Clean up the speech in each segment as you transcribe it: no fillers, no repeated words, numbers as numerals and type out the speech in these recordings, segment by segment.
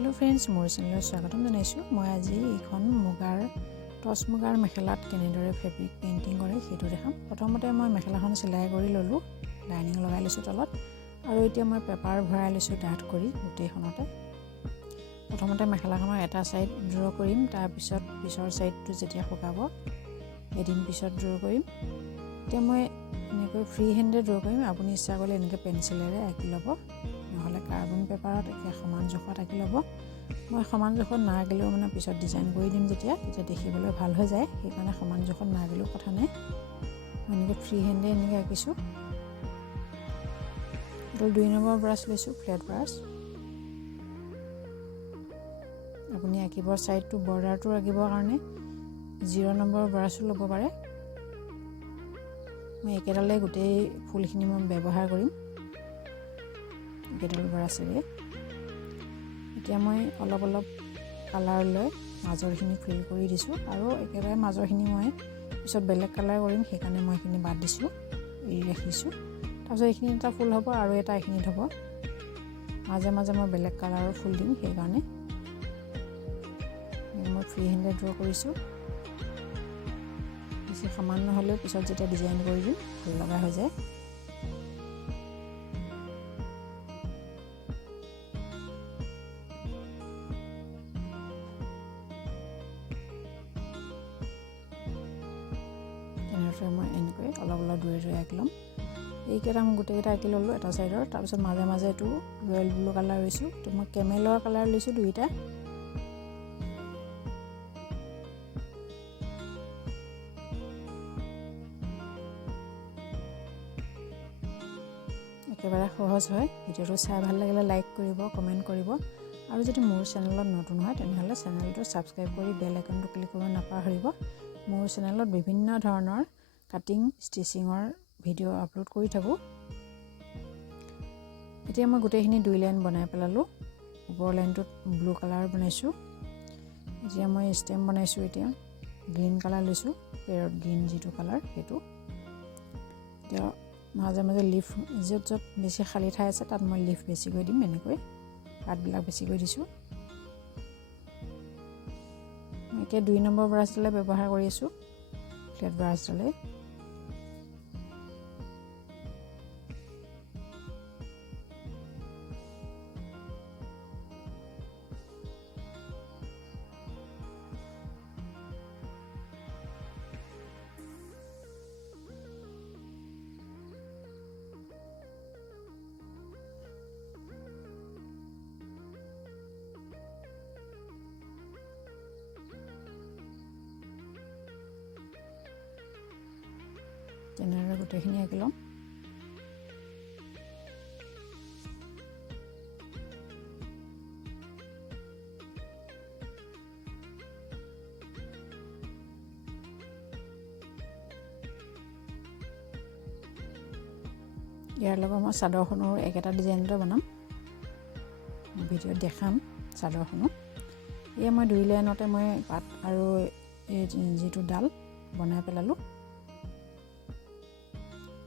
Hello friends मोर channel स्वागतम जनाइছোঁ মই আজি এখন মুগাৰ টচ মুগাৰ মেখেলাত কেনেদৰে ফেব্ৰিক পেইন্টিং কৰে সেইটো দেখাম প্ৰথমতে মই মেখেলাখন চিলাই কৰি ললো লাইনিং লগাই লৈছোঁ তলত আৰু এতিয়া মই পেপাৰ ভৰাই লৈছোঁ ডাঠ কৰি গোটেইখনতে প্ৰথমতে মেখেলাখনৰ এটা সাইড ড্ৰ কৰিম তাৰ পিছত পিছৰ সাইডটো যেতিয়া শুকাব এদিন পিছত ড্ৰ কৰিম এতিয়া মই এনেকৈ ফ্ৰী হেণ্ডে ড্ৰ কৰিম আপুনি ইচ্ছা কৰিলে এনেকৈ পেন্সিলেৰে আঁকি ল'ব নহলে কাৰ্বন পেপাৰত একে সমান জোখত আঁকি ল'ব মই সমান জোখত নাআঁকিলেও মানে পিছত ডিজাইন কৰি দিম যেতিয়া দেখিবলৈ ভাল হৈ যায় সেইকাৰণে সমান জোখত নাআঁকিলেও কথা নাই মই এনেকৈ ফ্ৰী হেণ্ডে এনেকৈ আঁকিছোঁ আৰু 2 নম্বৰ ব্ৰাছ লৈছোঁ ফ্লেট ব্ৰাছ আপুনি আঁকিবৰ সাইডটো বৰ্ডাৰটো আঁকিবৰ কাৰণে 0 নম্বৰ ব্ৰাছো ল'ব পাৰে মই একেডালে গোটেই ফুলখিনি মই ব্যৱহাৰ কৰিম একেডাল ব্ৰাছেৰে এতিয়া মই অলপ কালাৰ লৈ মাজৰখিনি ফিল কৰি দিছোঁ আৰু একেবাৰে মাজৰখিনি মই পিছত বেলেগ কালাৰ কৰিম সেইকাৰণে মই এইখিনি বাদ দিছোঁ এৰি ৰাখিছোঁ তাৰপিছত এইখিনি এটা ফুল হ'ব আৰু এটা এইখিনিত হ'ব মাজে মাজে মই বেলেগ কালাৰৰ ফুল দিম সেইকাৰণে মই ফ্ৰী হেণ্ডে ড্ৰ কৰিছোঁ বেছি সমান নহ'লেও পিছত যেতিয়া ডিজাইন কৰি দিম ভাল লগা হৈ যায় মই এনেকৈ অলপ দূৰে আঁকি ল'ম এইকেইটা মই গোটেইকেইটা আঁকি ল'লোঁ এটা সাইডৰ তাৰপিছত মাজে মাজে এইটো ৰয়েল ব্লু কালাৰ লৈছোঁ তো মই কেমেলৰ কালাৰ লৈছোঁ দুইটা একেবাৰে সহজ হয় ভিডিঅ'টো চাই ভাল লাগিলে লাইক কৰিব কমেন্ট কৰিব আৰু যদি মোৰ চেনেলত নতুন হয় তেনেহলে চেনেলটো সাবস্ক্ৰাইব কৰি বেল আইকনটো ক্লিক কৰিব নাপাহৰিব মোৰ চেনেলত বিভিন্ন ধৰণৰ কাটিং ষ্টিচিঙৰ ভিডিঅ' আপলোড কৰি থাকোঁ এতিয়া মই গোটেইখিনি 2 লাইন বনাই পেলালোঁ ওপৰ লাইনটোত ব্লু কালাৰ বনাইছোঁ এতিয়া মই ষ্টেম বনাইছোঁ এতিয়া গ্ৰীণ কালাৰ লৈছোঁ পেৰট গ্ৰীণ যিটো কালাৰ সেইটো এতিয়া মাজে মাজে লিফ য'ত বেছি খালি ঠাই আছে তাত মই লিফ বেছিকৈ দিম এনেকৈ পাতবিলাক বেছিকৈ দিছোঁ এতিয়া 2 নম্বৰ ব্ৰাছডালে ব্যৱহাৰ কৰি আছোঁ ফ্লেট ব্ৰাছডালে তেনেদৰে গোটেইখিনি আঁকি ল'ম ইয়াৰ লগত মই চাদৰখনৰ একেটা ডিজাইনতে বনাম ভিডিঅ'ত দেখাম চাদৰখনো এয়া মই 2 লাইনতে মই পাত আৰু এই যিটো ডাল বনাই পেলালোঁ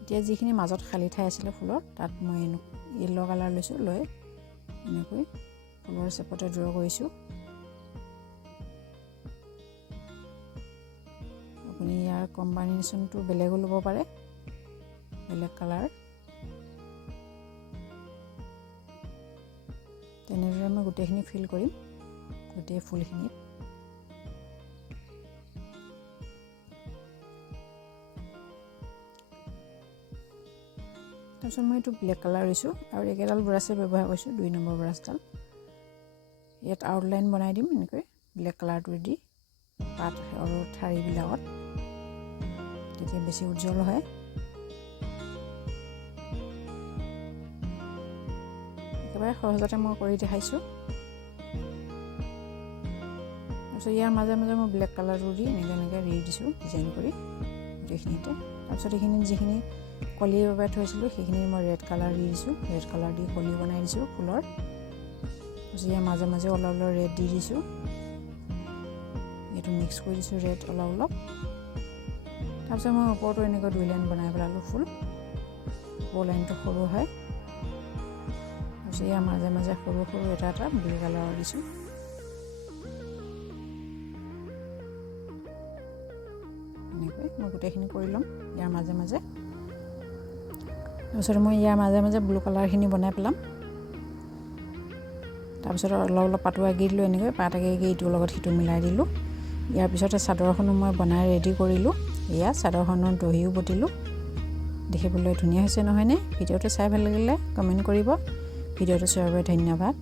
এতিয়া যিখিনি মাজত খালি ঠাই আছিল ফুলৰ তাত মই ইয়েলো কালাৰ লৈছোঁ লৈ এনেকৈ ফুলৰ চেপতে ড্ৰ কৰিছোঁ আপুনি ইয়াৰ কম্বিনেশ্যনটো বেলেগো ল'ব পাৰে বেলেগ কালাৰ তেনেদৰে মই গোটেইখিনি ফিল কৰিম গোটেই ফুলখিনিত তাৰপিছত মই এইটো ব্লেক কালাৰ লৈছোঁ আৰু একেডাল ব্ৰাছে ব্যৱহাৰ কৰিছোঁ 2 নম্বৰ ব্ৰাছডাল ইয়াত আউটলাইন বনাই দিম এনেকৈ ব্লেক কালাৰটো দি পাত আৰু ঠাৰিবিলাকত তেতিয়া বেছি উজ্জ্বল হয় একেবাৰে সহজতে মই কৰি দেখাইছোঁ তাৰপিছত ইয়াৰ মাজে মাজে মই ব্লেক কালাৰটো দি এনেকৈ ৰি দিছোঁ ডিজাইন কৰি গোটেইখিনিতে তাৰপিছত এইখিনি যিখিনি কলিৰ বাবে থৈছিলোঁ সেইখিনি মই ৰেড কালাৰ দি দিছোঁ ৰেড কালাৰ দি কলি বনাই দিছোঁ ফুলৰ তাৰপিছত ইয়াৰ মাজে মাজে অলপ ৰেড দি দিছোঁ এইটো মিক্স কৰি দিছোঁ ৰেড অলপ তাৰপিছত মই ওপৰতো এনেকৈ 2 লাইন বনাই পেলালোঁ ফুল ওপৰ লাইনটো সৰু হয় তাৰপিছত ইয়াৰ মাজে মাজে সৰু সৰু এটা ব্লু কালাৰৰ দিছোঁ। এনেকৈ মই গোটেইখিনি কৰি ল'ম ইয়াৰ মাজে মাজে। তাৰপিছত মই ইয়াৰ মাজে মাজে ব্লু কালাৰখিনি বনাই পেলাম। তাৰপিছত অলপ অলপ পাতোৱা এগি দিলোঁ, এনেকৈ পাত এগি ইটোৰ লগত সিটো মিলাই দিলোঁ। ইয়াৰ পিছতে চাদৰখনো মই বনাই ৰেডি কৰিলোঁ। এয়া চাদৰখনৰ দহিও বটিলোঁ। দেখিবলৈ ধুনীয়া হৈছে নহয়নে? ভিডিঅ'টো চাই ভাল লাগিলে কমেণ্ট কৰিব। ভিডিঅ'টো চোৱাৰ বাবে ধন্যবাদ।